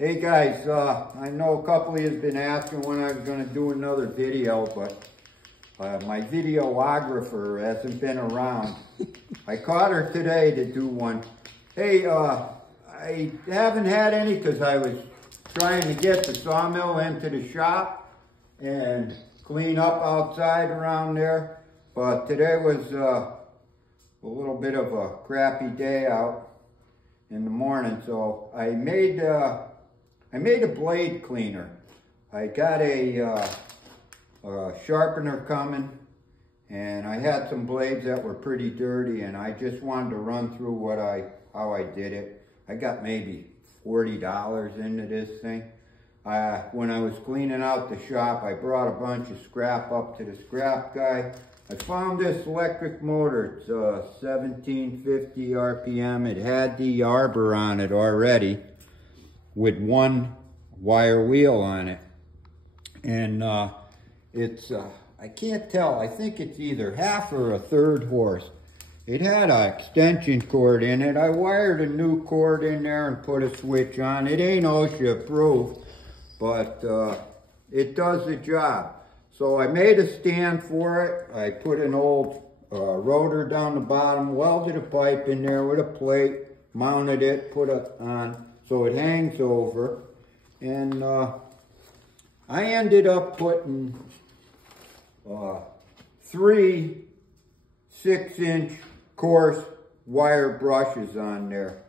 Hey guys, I know a couple of you have been asking when I was going to do another video, but my videographer hasn't been around. I caught her today to do one. Hey, I haven't had any because I was trying to get the sawmill into the shop and clean up outside around there. But today was a little bit of a crappy day out in the morning, so I made a blade cleaner. I got a sharpener coming, and I had some blades that were pretty dirty, and I just wanted to run through how I did it. I got maybe $40 into this thing. When I was cleaning out the shop, I brought a bunch of scrap up to the scrap guy. I found this electric motor. It's 1750 RPM. It had the arbor on it already with one wire wheel on it. And it's, I can't tell, I think it's either half or a third horse. It had an extension cord in it. I wired a new cord in there and put a switch on. It ain't OSHA approved, but it does the job. So I made a stand for it. I put an old rotor down the bottom, welded a pipe in there with a plate, mounted it, put it on so it hangs over. And I ended up putting 3 6-inch coarse wire brushes on there.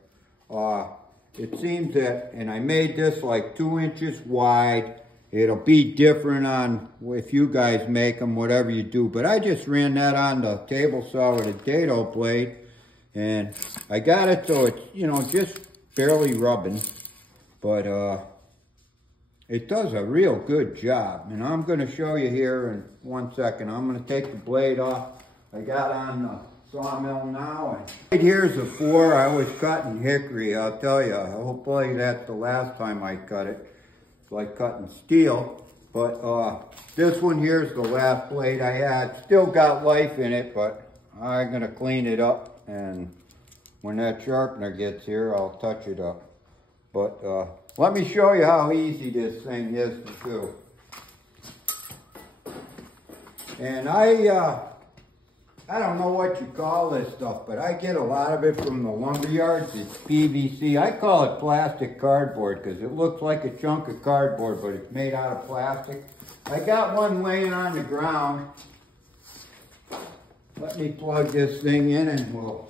It seems that, and I made this like 2 inches wide. It'll be different on if you guys make them, whatever you do. But I just ran that on the table saw with a dado blade. And I got it so it's, you know, just barely rubbing. But it does a real good job. And I'm going to show you here in 1 second. I'm going to take the blade off. I got on the sawmill now. And here's a 4. I was cutting hickory, I'll tell you. Hopefully that's the last time I cut it. Like cutting steel, but this one here's the last blade I had. Still got life in it, but I'm gonna clean it up, and when that sharpener gets here, I'll touch it up. But let me show you how easy this thing is to do. And I don't know what you call this stuff, but I get a lot of it from the lumber yards. It's PVC. I call it plastic cardboard because it looks like a chunk of cardboard, but it's made out of plastic. I got one laying on the ground. Let me plug this thing in and we'll...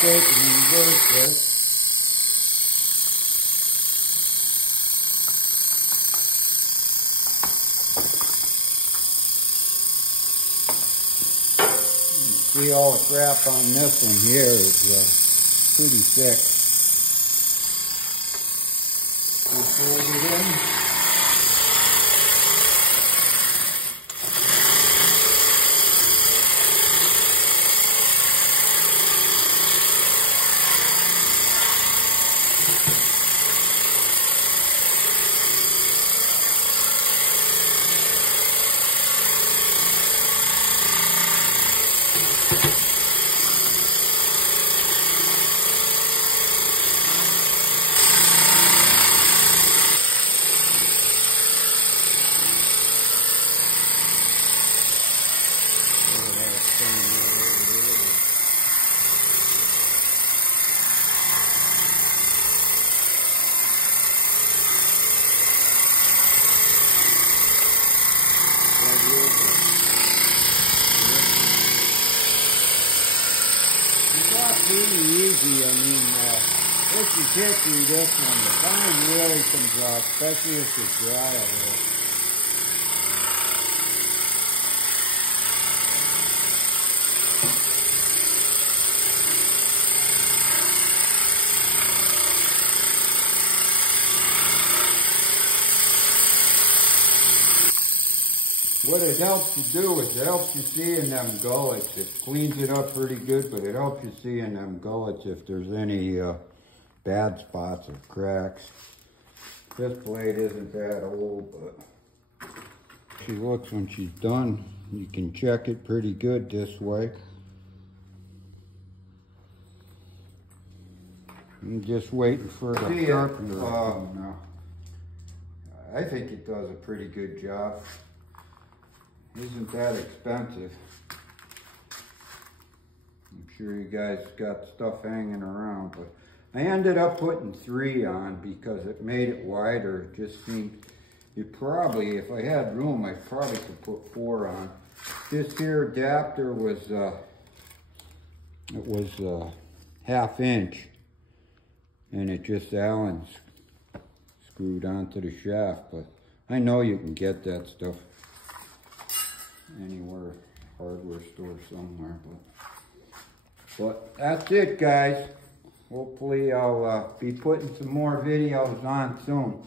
Take and reverse it. See, all the crap on this one here is pretty thick. Just hold it in. pretty easy. I mean, this is history, this one. The fine really comes off, especially if it's dry a little. What it helps you do is it helps you see in them gullets. It cleans it up pretty good, but it helps you see in them gullets if there's any bad spots or cracks. This blade isn't that old, but she looks when she's done. You can check it pretty good this way. I'm just waiting for the sharpener to come now. I think it does a pretty good job. Isn't that expensive. I'm sure you guys got stuff hanging around, but I ended up putting 3 on because it made it wider. It just seemed, you probably, if I had room, I probably could put 4 on. This here adapter was, it was 1/2 inch, and it just Allen screwed onto the shaft, but I know you can get that stuff anywhere, hardware store somewhere, but that's it, guys. Hopefully I'll be putting some more videos on soon.